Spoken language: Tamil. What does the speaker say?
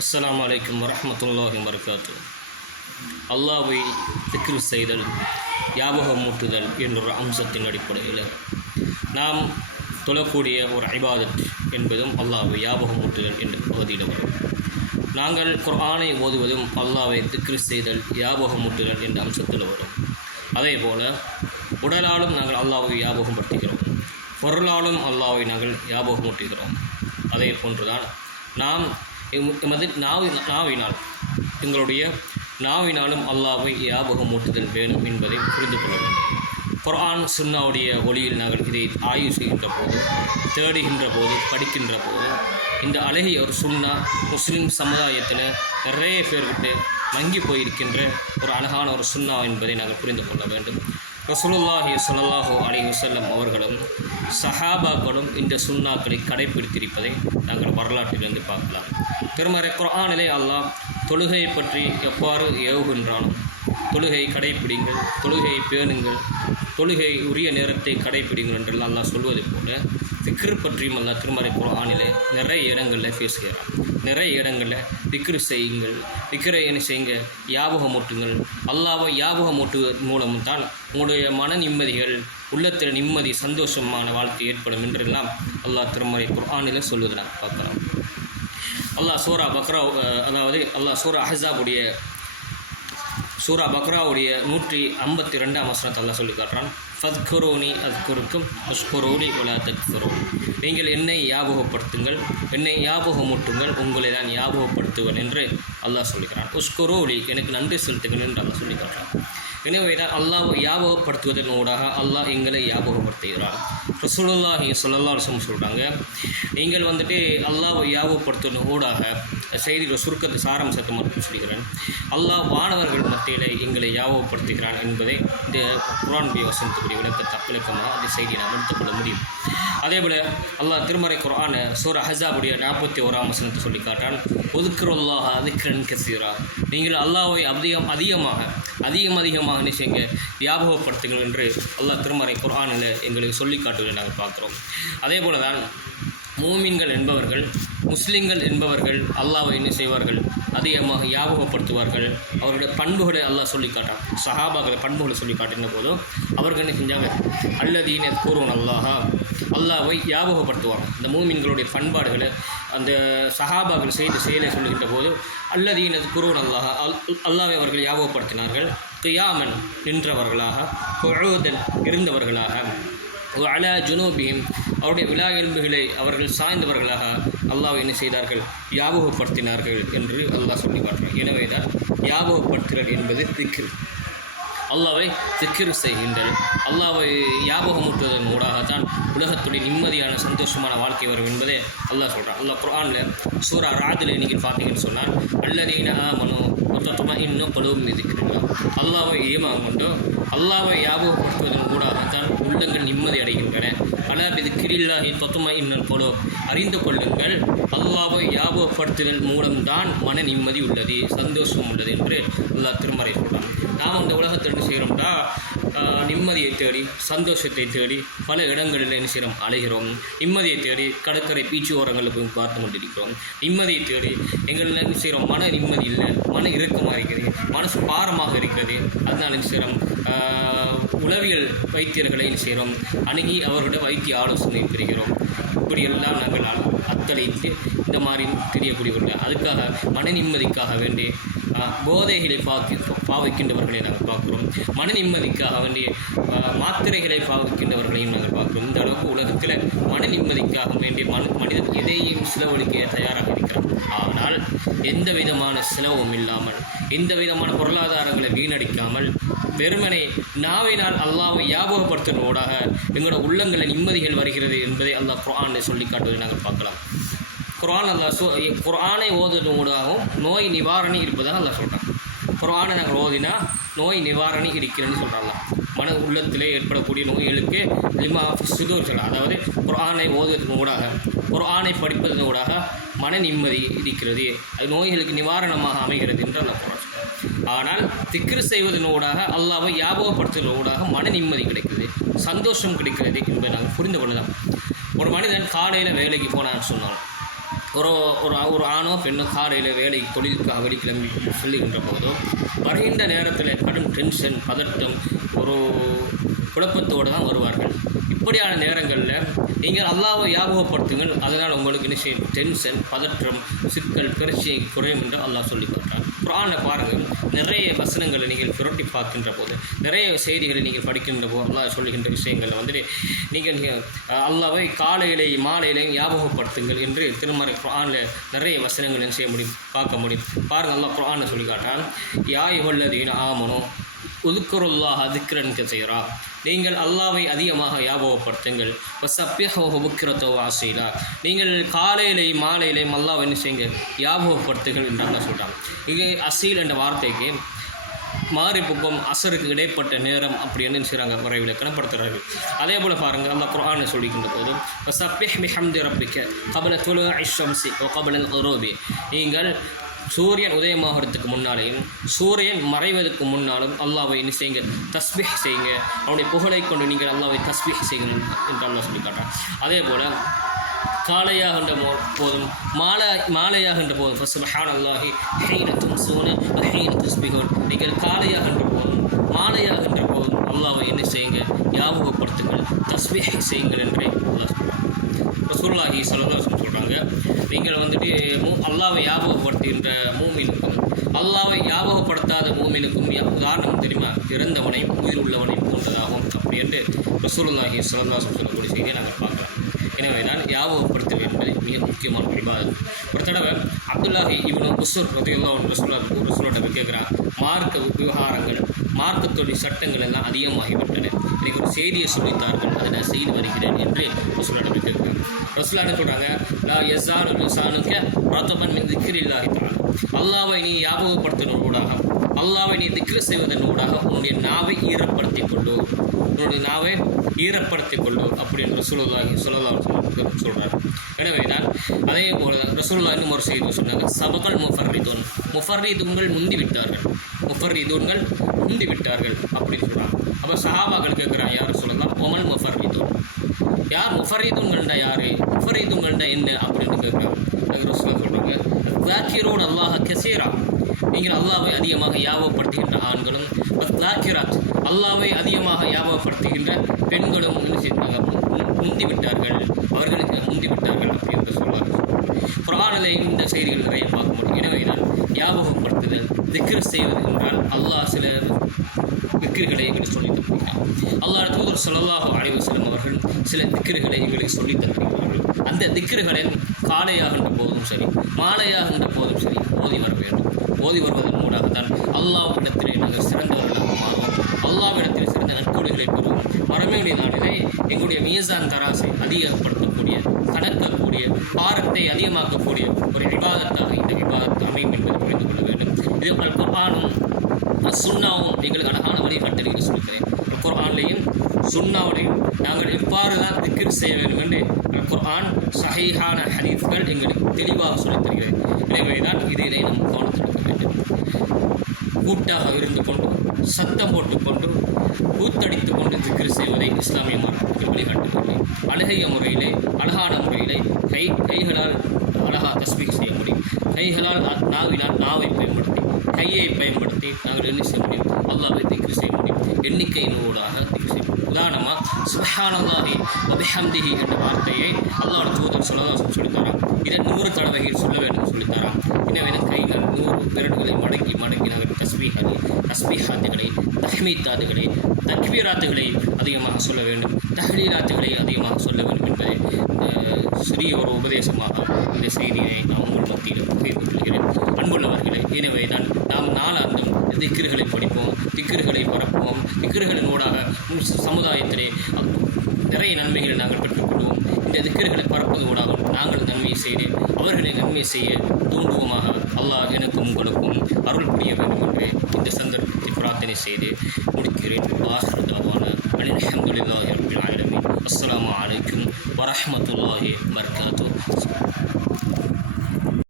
அஸ்லாம் வலைக்கம் வரமத்துல்லாஹி வரகாத்து அல்லாவை திக்ரு செய்தல் ஞாபகமூட்டுதல் என்ற ஒரு அம்சத்தின் அடிப்படையில் நாம் தொழக்கூடிய ஒரு ஐபாதத் என்பதும் அல்லாவை ஞாபகமூட்டுதல் என்ற பகுதியில் வரும். நாங்கள் குர்ஆனை ஓதுவதும் அல்லாவை திக்ரு செய்தல் ஞாபகமூட்டுதல் என்ற அம்சத்தில் வரும். அதே போல் உடலாலும் நாங்கள் அல்லாவை ஞாபகப்படுத்துகிறோம் பொருளாலும் அல்லாவை நாங்கள் ஞாபகமூட்டுகிறோம் அதே போன்றுதான் நாம் எமது நாவி நாவினால் எங்களுடைய நாவினாலும் அல்லாவை ஞாபகமூட்டுதல் வேணும் என்பதை புரிந்து கொள்ள வேண்டும். குர்ஆன் சுன்னாவுடைய ஒளியில் நாங்கள் இதை ஆய்வு செய்கின்ற போது தேடுகின்ற போது படிக்கின்ற போது இந்த அழகிய ஒரு சுன்னா முஸ்லீம் சமுதாயத்தில் நிறைய பேர்கிட்ட மங்கி போயிருக்கின்ற ஒரு அழகான ஒரு சுன்னா என்பதை நாங்கள் புரிந்து கொள்ள வேண்டும். ரசூலுல்லாஹி ஸல்லல்லாஹு அலி வசல்லம் அவர்களும் சஹாபாக்களும் இந்த சுண்ணாக்களை கடைபிடித்திருப்பதை நாங்கள் வரலாற்றிலிருந்து பார்க்கலாம். திருமறை குரானிலே அல்லாஹ் தொழுகையை பற்றி எவ்வாறு ஏவுகின்றானோ தொழுகை கடைப்பிடிங்கள் தொழுகையை பேணுங்கள் தொழுகை உரிய நேரத்தை கடைப்பிடிங்கள் என்றெல்லாம் அல்லாஹ் சொல்வது போல திக்ரு பற்றியும் அல்லாஹ் திருமறை குரானிலே நிறைய இடங்களில் பேசுகிறான். நிறைய இடங்களில் திக்ரு செய்யுங்கள் திக்ரை என்ன செய்யுங்க ஞாபகமூட்டுங்கள் அல்லாவை ஞாபகமூட்டுவதன் மூலம் தான் உங்களுடைய மன நிம்மதிகள் உள்ளத்தில் நிம்மதி சந்தோஷமான வாழ்க்கை ஏற்படும் என்றெல்லாம் அல்லாஹ் திருமறை குர்ஆனில் சொல்வதை நாங்கள் பார்க்கலாம். அல்லாஹ் சூரா பக்ரா அதாவது அல்லாஹ் சூரா அஹ்ஸாபுடைய சூரா பக்ராவுடைய நூற்றி ஐம்பத்தி ரெண்டாம் வசனத்தை சொல்லி காட்டுறான். ஃபத்குரோனி அத்குருக்கும் உஸ்குரோனி உலா தத்குரோனி நீங்கள் என்னை ஞாபகப்படுத்துங்கள் என்னை ஞாபகமூட்டுங்கள் உங்களை நான் ஞாபகப்படுத்துவேன் என்று அல்லாஹ் சொல்லிக்கிறான். உஸ்குரோலி எனக்கு நன்றி செலுத்துங்கள் என்று அல்லாஹ் சொல்லி காட்டுறான். எனவே தான் அல்லாஹ் ஞாபகப்படுத்துவதன் ஊடாக அல்லாஹ் எங்களை ஞாபகப்படுத்துகிறார் ரசூலுல்லாஹி சொல்லல்லா அலைஹி சொல்கிறாங்க நீங்கள் வந்துட்டு அல்லாஹ் ஞாபகப்படுத்துவதன் ஊடாக செய்தியில் சுருக்கத்தை சாரம்சத்தை மட்டும் சொல்கிறேன் அல்லாஹ் வானவர்கள் மத்தியில் எங்களை ஞாபகப்படுத்துகிறான் என்பதை இந்த குரானுடைய வசனத்துக்குரிய விளக்க விளக்கமாக அந்த செய்தியை நாம் எடுத்துக்கொள்ள முடியும். அதே போல் அல்லாஹ் திருமறை குரான் சூர ஹசாபுடைய நாற்பத்தி ஓராம் வசனத்தை சொல்லி காட்டான். ஒதுக்குறல்லாக அதுக்கிறன் கசீரா. நீங்கள் அல்லாவை அதிகம் அதிகமாக அதிகம் அதிகமாக நிச்சயங்க ஞாபகப்படுத்துங்கள் என்று அல்லாஹ் திருமறை குரானில் எங்களுக்கு சொல்லி காட்டுவதை நாங்கள் பார்க்குறோம். அதே போல தான் மூமின்கள் என்பவர்கள் முஸ்லிம்கள் என்பவர்கள் அல்லாவை என்ன செய்வார்கள் அதிகமாக ஞாபகப்படுத்துவார்கள் அவருடைய பண்புகளை அல்லாஹ் சொல்லி காட்டான். சஹாபாக்களை பண்புகளை சொல்லி காட்டின போதும் அவர்கள் என்ன செஞ்சாங்க? அல்லதீன கூறுவன் அல்லாஹா. அல்லாவை ஞாபகப்படுத்துவாங்க இந்த மூமின்களுடைய பண்பாடுகளை அந்த சஹாபாக்கள் செய்த செயலை சொல்லுகின்ற போது அல்லதீன குருவன் அல்லாஹா. அல் அல்லாவை அவர்கள் ஞாபகப்படுத்தினார்கள் கியாமன் நின்றவர்களாக இருந்தவர்களாக அலா ஜுனூபியும் அவருடைய விழா எலும்புகளை அவர்கள் சாய்ந்தவர்களாக அல்லாஹ் என்ன செய்தார்கள்? ஞாபகப்படுத்தினார்கள் என்று அல்லாஹ் சொல்லி காட்டுறான் எனவே தான் ஞாபகப்படுத்துதல் என்பது திக்ரு. அல்லாவை திக்கிர் செய்கின்றது அல்லாவை ஞாபகமூட்டுவதன் மூலமாகத்தான் உலகத்துடைய நிம்மதியான சந்தோஷமான வாழ்க்கை வரும் என்பதை அல்லாஹ் சொல்கிறான் அல்லாஹ் குரானில் சூரா ராதில் நீங்கள் பார்த்தீங்கன்னு சொன்னால் அல்லதீன மனோ மொத்தமாக இன்னும் பழுவும் இருக்கிறீங்களா அல்லாவை ஈமான் கொண்டோ அல்லாவை ஞாபகப்படுத்துவதன் தான் உள்ளங்கள் நிம்மதி அடைகின்றன. அலா பிதிக்கிரில்லாஹி தொத்துமா இன்னல் போலோ அறிந்து கொள்ளுங்கள் அல்லாவை ஞாபகப்படுத்துதல் மூலம்தான் மன நிம்மதி உள்ளது சந்தோஷம் உள்ளது என்று அல்லாஹ் திருமறை சொல்கிறான் நாம் இந்த உலகத்தில் என்ன செய்கிறோம்னா நிம்மதியை தேடி சந்தோஷத்தை தேடி பல இடங்களில் என்ன செய்கிறோம்? அலைகிறோம். நிம்மதியை தேடி கடற்கரை பீச்சு ஓரங்களில் போய் பார்த்து கொண்டிருக்கிறோம். நிம்மதியை தேடி எங்கள் என்ன செய்கிறோம்? மன நிம்மதி இல்லை. மன இறுக்கமாக இருக்கிறது. மனசு பாரமாக இருக்கிறது. அதனால் என்ன செய்கிறோம்? உளவியல் வைத்தியர்களை என்ன செய்கிறோம்? அணுகி அவர்களிடம் வைத்திய ஆலோசனை பெறுகிறோம். இப்படியெல்லாம் நாங்கள் அ- அத்தளித்து இந்த மாதிரி தெரியக்கூடியவர்கள். அதுக்காக மன நிம்மதிக்காக வேண்டி போதைகளை பாக்கி பாவிக்கின்றவர்களை நாங்கள் பார்க்குறோம். மன நிம்மதிக்காக வேண்டிய மாத்திரைகளை பாவிக்கின்றவர்களையும் நாங்கள் பார்க்குறோம். இந்த அளவுக்கு உலகத்தில் மன நிம்மதிக்காக வேண்டிய மன மனிதன் எதையும் செலவழிக்க தயாராக இருக்கிறார் ஆனால் எந்த விதமான செலவும் இல்லாமல் எந்த விதமான பொருளாதாரங்களை வீணடிக்காமல் வெறுமனை நாவினால் அல்லாவை ஞாபகப்படுத்துவதோடாக எங்களோட உள்ளங்களில் நிம்மதிகள் வருகிறது என்பதை அல்லாஹ் குரான் சொல்லி காட்டுவதை நாங்கள் பார்க்கலாம். குரான் அல்லாஹ் சு குரானை ஓதுவதன் நோய் நிவாரணி இருப்பதாக அல்லாஹ் சொல்கிறான் குரானை நாங்கள் ஓதினா நோய் நிவாரணி இருக்கிறேன்னு சொல்கிறாங்க மன உள்ளத்திலே ஏற்படக்கூடிய நோய்களுக்கு லிமா சுதூர் சொல்லலாம் அதாவது குரானை ஓதுவதன் ஊடாக குரானை படிப்பதன் ஊடாக மன நிம்மதி இருக்கிறது. அது நோய்களுக்கு நிவாரணமாக அமைகிறது என்று அந்த குரான் ஆனால் திக்ரு செய்வதன் ஊடாக அல்லாவை ஞாபகப்படுத்துவதன் ஊடாக மன நிம்மதி கிடைக்கிறது சந்தோஷம் கிடைக்கிறது என்பதை நாங்கள் புரிந்து கொள்ளலாம். ஒரு மனிதன் காலையில் வேலைக்கு போனான்னு சொன்னாலும் ஒரு ஒரு ஒரு ஆணோ பெண்ணோ காலையில் வேலை தொழிலுக்காக வெளிக்கிழமை செல்லுகின்ற போதோ வருகின்ற நேரத்தில் கடும் டென்ஷன் பதட்டம் ஒரு குழப்பத்தோடு தான் வருவார்கள். இப்படியான நேரங்களில் நீங்கள் அல்லாவை ஞாபகப்படுத்துங்கள் அதனால் உங்களுக்கு நிச்சயம் டென்ஷன் பதற்றம் சிக்கல் பிரச்சனை குறையும் என்று அல்லாஹ் சொல்லிக் கொடுத்தார் குரானை பாருங்கள் நிறைய வசனங்களை நீங்கள் புரட்டி பார்க்கின்ற போது நிறைய செய்திகளை நீங்கள் படிக்கின்ற போது அல்லாஹ் சொல்லுகின்ற விஷயங்களில் வந்துட்டு நீங்கள் அல்லாவை காலையிலேயும் மாலையிலையும் ஞாபகப்படுத்துங்கள் என்று திருமறை குரானில் நிறைய வசனங்கள் என்ன செய்ய முடியும் பார்க்க முடியும். பாருங்கள் அல்லா குரானை சொல்லி காட்டான் யாய் வல்லதீன ஆமனும் உதுக்குருல்லாஹ் அதிக்ரன் கசைரா நீங்கள் அல்லாவை அதிகமாக ஞாபகப்படுத்துங்கள் சப்பியஹோ புக்கிரத்தோ ஆசைலா நீங்கள் காலையிலையும் மாலையிலையும் அல்லாவை என்ன செய்யுங்க? ஞாபகப்படுத்துங்கள் என்று அல்லாஹ் சொல்கிறாங்க இங்கே அசீல் என்ற வார்த்தைக்கு மாறிப்புக்கும் அசருக்கு இடைப்பட்ட நேரம் அப்படின்னு என்ன செய்கிறாங்க வரைவில் விளக்கணப்படுத்துகிறார்கள் அதே போல் பாருங்கள் அந்த குரானை சொல்லிக்கின்ற போதும் சப்பிஹ் மிஹம்தி ரப்பிக்க கபல துலு ஐஷம்சி ஓ கபலன் ஒரோபி நீங்கள் சூரியன் உதயமாகிறதுக்கு முன்னாலேயும் சூரியன் மறைவதற்கு முன்னாலும் அல்லாவை என்ன செய்யுங்க தஸ்பிஹ் செய்யுங்க. அவனுடைய புகழை கொண்டு நீங்கள் அல்லாவை தஸ்பிஹ் செய்யுங்க என்று அல்லா சொல்லி காட்டுறான். அதே போல் காலையாகின்ற போதும் மாலை மாலையாகின்ற போதும் ஃபஸ்பஹான் அல்லாஹி ஹீன தும்சூன ஹீன ஸ்பிகோன் நீங்கள் காலையாகின்ற போதும் மாலையாகின்ற போதும் அல்லாவை என்ன செய்யுங்க ஞாபகப்படுத்துங்கள் தஸ்பிஹ் செய்யுங்கள் என்றே அல்லாஹ் ரசூல்லாஹி ரசூலுல்லாஹி சொல்கிறாங்க நீங்கள் வந்துட்டு மூ அல்லாவை ஞாபகப்படுத்துகின்ற மூமினுக்கும் அல்லாவை ஞாபகப்படுத்தாத மூமினுக்கும் காரணம் உதாரணம் தெரியுமா? இறந்தவனையும் உயிர் உள்ளவனையும் போன்றதாகும் அப்படி என்று ரசூலுல்லாஹி ஸல்லல்லாஹு சொல்லக்கூடிய செய்தியை நாங்கள் பார்க்கலாம் எனவே தான் ஞாபகப்படுத்துவது என்பது மிக முக்கியமான விவாதம். ஒரு தடவை அப்துல்லாஹி இவனு உசுர் ரதையெல்லாம் ஒன்று ரசூலா ரசூலோட போய் கேட்குறான் மார்க்க விவகாரங்கள் மார்க்கத்துடைய சட்டங்கள் எல்லாம் அதிகமாகிவிட்டன. எனக்கு ஒரு செய்தியை சொல்லித்தார்கள் அதை நான் செய்து வருகிறேன் என்று ரசூலோட போய் ரசூலான்னு சொல்கிறாங்க நான் எஸ்ஆர் லிசானுக்க ரத்தமன் மின் திக்கிரில்லாஹி தான் அல்லாவை நீ ஞாபகப்படுத்தின ஊடாக அல்லாவை நீ திக்ரு செய்வதன் ஊடாக உன்னுடைய நாவை ஈரப்படுத்திக் கொள்ளு. உன்னுடைய நாவை ஈரப்படுத்திக் கொள்ளு அப்படின்னு ரசூலுல்லாஹி ஸல்லல்லாஹு சொல்கிறார் எனவே தான் அதே போல ரசூலுல்லாஹ் இன்னும் ஒரு செய்தி சொன்னாங்க சபகல் முஃபர்ரிதுன். முஃபர்ரிதுன்கள் முந்தி விட்டார்கள் முஃபர்ரிதூன்கள் முந்தி விட்டார்கள் அப்படின்னு சொல்கிறாங்க அப்போ சஹாபாக்கள் கேட்குறாங்க யார் சொல்லலாம் ஒமல் முஃபர்ரிதுன். யார்? முஃபர்ரிதுன்கள்டா யாரு? முஃபர்ரிதுன்கள்டா என்ன அப்படின்னு கேட்குறாங்க. அதுக்கு ரசூலுல்லாஹ் சொல்றாங்க தாக்கிரோன் அல்லாஹ் நீங்கள் அல்லாவை அதிகமாக ஞாபகப்படுத்துகின்ற ஆண்களும் லாக்கிராத் அல்லாவை அதிகமாக ஞாபகப்படுத்துகின்ற பெண்களும் என்ன செய்தாங்க முந்தி விட்டார்கள் அவர்களுக்கு முந்தி விட்டார்கள் அப்படின்னு சொல்வார் குரானிலே இந்த செய்திகள் நிறைய பார்க்க முடியும். எனவே தான் ஞாபகப்படுத்துதல் திக்ர் செய்வது என்றால் அல்லாஹ் சில திக்ருகளை எங்களுக்கு சொல்லித் தருகிறார் அல்லாஹ் தூதர் ஸல்லல்லாஹு அலைஹி அவர்கள் சில திக்ருகளை எங்களுக்கு சொல்லித் தருகிறார்கள் அந்த திக்ருகளை காலையாகின்ற போதும் சரி மாலையாகின்ற போதும் சரி ஓதி வர வேண்டும். ஓதி வருவதன் மூலமாகத்தான் அல்லாவிடத்திலே நாங்கள் சிறந்தவர்களாக மாறுவோம் அல்லாவிடத்தில் சிறந்த நற்கொடைகளை பெறுவோம். மரமையுடைய நாளிலே எங்களுடைய மீசான் தராசை அதிகப்படுத்தக்கூடிய கடற்கக்கூடிய பாரத்தை அதிகமாக்கக்கூடிய ஒரு விவாதத்தாக இந்த விவாதத்தை அமையும் என்பதை புரிந்து கொள்ள வேண்டும். இது உங்கள் சுண்ணாவும் எங்களுக்கு அழகான வழிகாட்டல்களை சொல்லித்தரேன் குர்ஆன்லேயும் சுண்ணாவுடையும் நாங்கள் எவ்வாறு தான் திக்கிர் செய்ய வேண்டும் என்று அல் குர்ஆன் சஹீஹான ஹரீஃப்கள் எங்களுக்கு தெளிவாக சொல்லித் தருகிறது. தான் இதிலே நாம் கவனத்தெடுக்க வேண்டும். கூட்டாக இருந்து கொண்டு சத்தம் போட்டுக்கொண்டு கூத்தடித்து கொண்டு திக்கிர் செய்வதை இஸ்லாமிய வழி வழிகாட்டவில்லை அழகிய முறையிலே அழகான முறையிலே கை கைகளால் அழகா தஸ்மீக் செய்ய முடியும். கைகளால் நாவினால் நாவை பயன்படுத்த கையை பயன்படுத்தி நாங்கள் என்ன செய்ய முடியும்? அல்லாவை திக்ர் செய்ய முடியும். எண்ணிக்கையினூடாக திக்ர் செய்ய முடியும். உதாரணமாக சுபஹானல்லாதி வபிஹம்திஹி என்ற வார்த்தையை அல்லாவோட தூதர் சொல்லதான் சொல்லித்தரான் இதை நூறு தடவைகள் சொல்ல வேண்டும் சொல்லித்தரான் எனவே கைகள் நூறு விரல்களை மடக்கி மடக்கி நாங்கள் தஸ்மீஹாதி தஸ்மீஹாத்துகளை தஹ்மீத்தாத்துகளை தக்பீராத்துகளை அதிகமாக சொல்ல வேண்டும். தஹ்லீலாத்துகளை அதிகமாக சொல்ல வேண்டும் என்பதை சிறிய ஒரு உபதேசமாக இந்த செய்தியை நான் உங்கள் மத்தியில் பகிர்ந்து கொள்கிறேன். அன்புள்ளவர்களே எனவே தான் நாம் நாளாந்தம் திக்கிர்களை படிப்போம் திக்கிர்களை பரப்புவோம் திக்கிர்களின் ஊடாக சமுதாயத்திலே நிறைய நன்மைகளை நாங்கள் பெற்றுக்கொள்வோம். இந்த திக்கிர்களை பரப்பது ஊடாக நாங்கள் நன்மையை செய்து அவர்களை நன்மை செய்ய தூண்டுவோமாக அல்லாஹ் எனக்கும் உங்களுக்கும் அருள் புரிய வேண்டும் என்று இந்த சந்தர்ப்பத்தை பிரார்த்தனை செய்து முடிக்கிறேன். ஆஹ்ரதாவான அல்ஹம்துலில்லாஹி ரப்பில் ஆலமீன். அஸ்ஸலாமு அலைக்கும் வரஹ்மத்துல்லாஹி வபரகாத்துஹு.